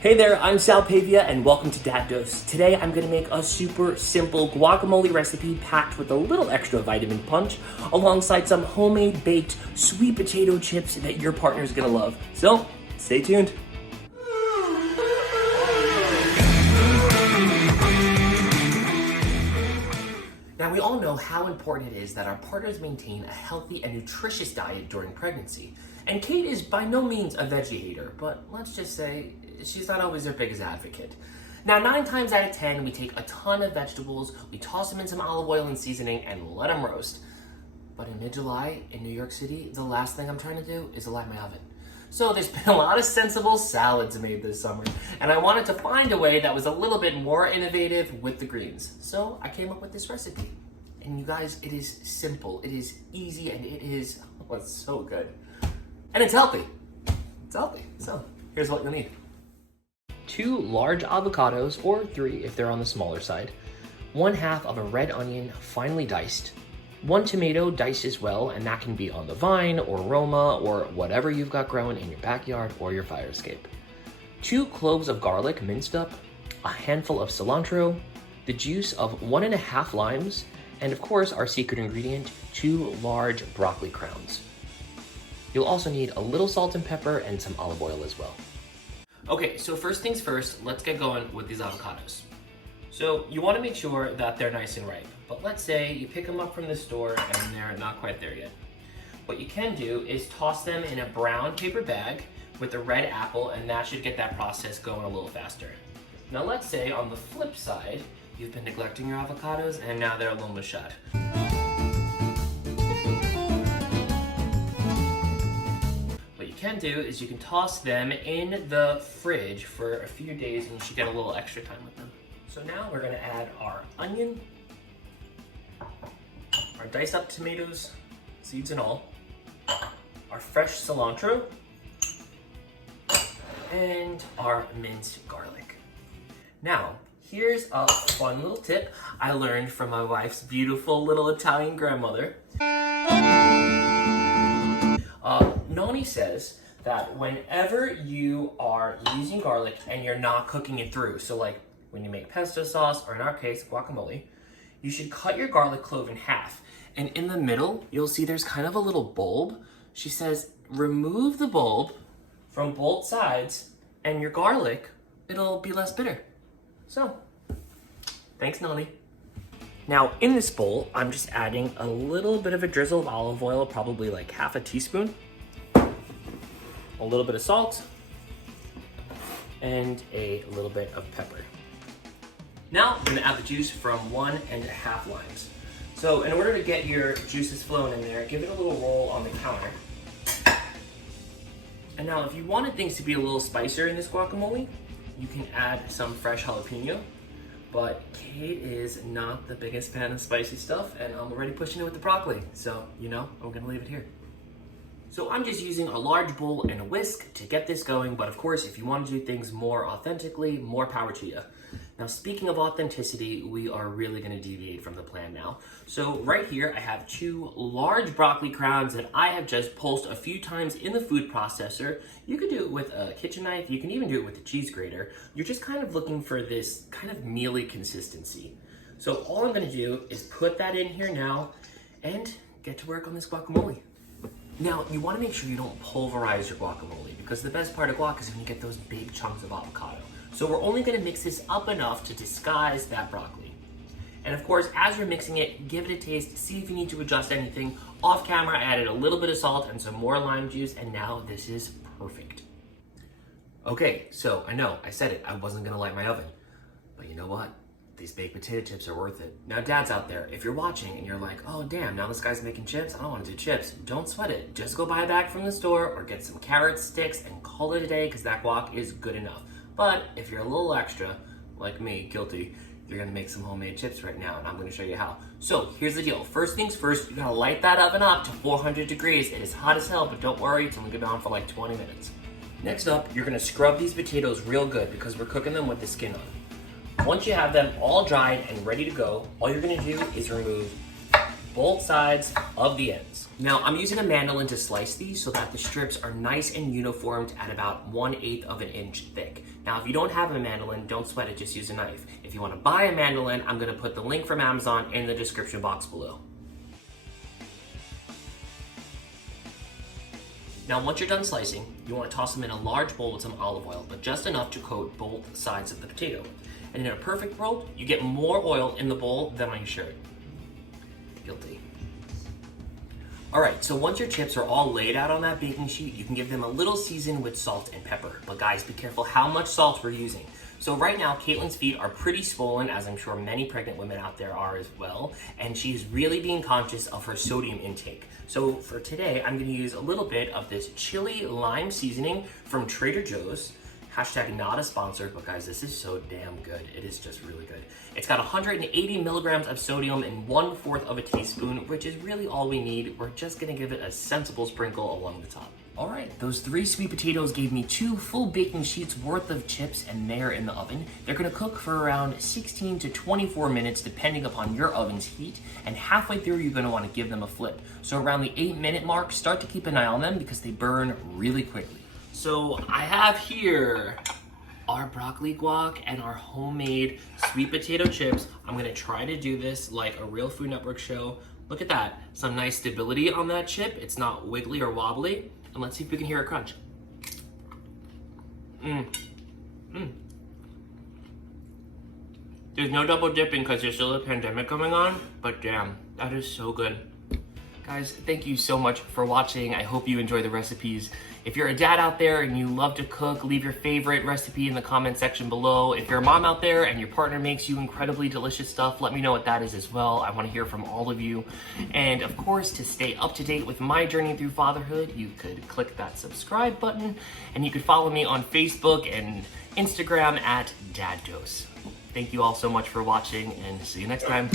Hey there, I'm Sal Pavia and welcome to Dad Dose. Today I'm going to make a super simple guacamole recipe packed with a little extra vitamin punch alongside some homemade baked sweet potato chips that your partner's going to love. So, stay tuned. Now, we all know how important it is that our partners maintain a healthy and nutritious diet during pregnancy. And Kate is by no means a veggie hater, but let's just say she's not always their biggest advocate. Now, 9 times out of 10, we take a ton of vegetables, we toss them in some olive oil and seasoning, and let them roast. But in mid-July, in New York City, the last thing I'm trying to do is light my oven. So there's been a lot of sensible salads made this summer, and I wanted to find a way that was a little bit more innovative with the greens. So I came up with this recipe. And you guys, it is simple, it is easy, and it is, oh, it's so good. And it's healthy. It's healthy. So here's what you'll need. 2 large avocados, or 3 if they're on the smaller side. 1/2 of a red onion, finely diced. 1 tomato diced as well, and that can be on the vine or Roma or whatever you've got growing in your backyard or your fire escape. 2 cloves of garlic minced up, a handful of cilantro, the juice of 1.5 limes, and of course our secret ingredient, 2 large broccoli crowns. You'll also need a little salt and pepper and some olive oil as well. Okay, so first things first, let's get going with these avocados. So you want to make sure that they're nice and ripe, but let's say you pick them up from the store and they're not quite there yet. What you can do is toss them in a brown paper bag with a red apple, and that should get that process going a little faster. Now let's say on the flip side, you've been neglecting your avocados and now they're a little shot. What you can do is you can toss them in the fridge for a few days and you should get a little extra time with them. So now we're gonna add our onion, our diced up tomatoes, seeds and all, our fresh cilantro, and our minced garlic. Now, here's a fun little tip I learned from my wife's beautiful little Italian grandmother. Noni says that whenever you are using garlic and you're not cooking it through, so like when you make pesto sauce, or in our case, guacamole, you should cut your garlic clove in half. And in the middle, you'll see there's kind of a little bulb. She says, remove the bulb from both sides and your garlic, it'll be less bitter. So, thanks, Noni. Now, in this bowl, I'm just adding a little bit of a drizzle of olive oil, probably like half a teaspoon, a little bit of salt, and a little bit of pepper. Now, I'm gonna add the juice from 1.5 limes. So, in order to get your juices flowing in there, give it a little roll on the counter. And now, if you wanted things to be a little spicier in this guacamole, you can add some fresh jalapeno, but Kate is not the biggest fan of spicy stuff, and I'm already pushing it with the broccoli, so, I'm gonna leave it here. So I'm just using a large bowl and a whisk to get this going, but of course, if you want to do things more authentically, more power to you. Now, speaking of authenticity, we are really gonna deviate from the plan now. So right here, I have 2 large broccoli crowns that I have just pulsed a few times in the food processor. You could do it with a kitchen knife, you can even do it with a cheese grater. You're just kind of looking for this kind of mealy consistency. So all I'm gonna do is put that in here now and get to work on this guacamole. Now, you wanna make sure you don't pulverize your guacamole, because the best part of guac is when you get those big chunks of avocado. So we're only gonna mix this up enough to disguise that broccoli. And of course, as you're mixing it, give it a taste, see if you need to adjust anything. Off camera, I added a little bit of salt and some more lime juice, and now this is perfect. Okay, so I know, I said it, I wasn't gonna light my oven. But you know what? These baked potato chips are worth it. Now, dads out there, if you're watching and you're like, oh damn, now this guy's making chips, I don't wanna do chips. Don't sweat it. Just go buy a bag from the store or get some carrot sticks and call it a day, because that guac is good enough. But if you're a little extra, like me, guilty, you're gonna make some homemade chips right now, and I'm gonna show you how. So here's the deal. First things first, you gotta light that oven up to 400 degrees. It is hot as hell, but don't worry, it's only gonna be on for like 20 minutes. Next up, you're gonna scrub these potatoes real good because we're cooking them with the skin on. Once you have them all dried and ready to go, all you're gonna do is remove both sides of the ends. Now, I'm using a mandolin to slice these so that the strips are nice and uniformed at about 1/8 of an inch thick. Now, Now, if you don't have a mandolin, don't sweat it, just use a knife. If you want to buy a mandolin, I'm gonna put the link from Amazon in the description box below. Now, once you're done slicing, you want to toss them in a large bowl with some olive oil, but just enough to coat both sides of the potato. And in a perfect world, you get more oil in the bowl than on your shirt. Guilty. All right, so once your chips are all laid out on that baking sheet, you can give them a little season with salt and pepper. But guys, be careful how much salt we're using. So right now, Caitlin's feet are pretty swollen, as I'm sure many pregnant women out there are as well, and she's really being conscious of her sodium intake. So for today, I'm gonna use a little bit of this Chilie Lime Seasoning from Trader Joe's. Hashtag not a sponsor, but guys, this is so damn good. It is just really good. It's got 180 milligrams of sodium and 1/4 of a teaspoon, which is really all we need. We're just gonna give it a sensible sprinkle along the top. All right, those 3 sweet potatoes gave me 2 full baking sheets worth of chips, and they're in the oven. They're gonna cook for around 16 to 24 minutes, depending upon your oven's heat, and halfway through, you're gonna wanna give them a flip. So around the 8-minute mark, start to keep an eye on them because they burn really quickly. So I have here our broccoli guac and our homemade sweet potato chips. I'm gonna try to do this like a real Food Network show. Look at that, some nice stability on that chip. It's not wiggly or wobbly. And let's see if we can hear a crunch. There's no double dipping because there's still a pandemic going on, but damn, that is so good. Guys, thank you so much for watching. I hope you enjoy the recipes. If you're a dad out there and you love to cook, leave your favorite recipe in the comment section below. If you're a mom out there and your partner makes you incredibly delicious stuff, let me know what that is as well. I want to hear from all of you. And of course, to stay up to date with my journey through fatherhood, you could click that subscribe button, and you could follow me on Facebook and Instagram at DadDose. Thank you all so much for watching, and see you next time.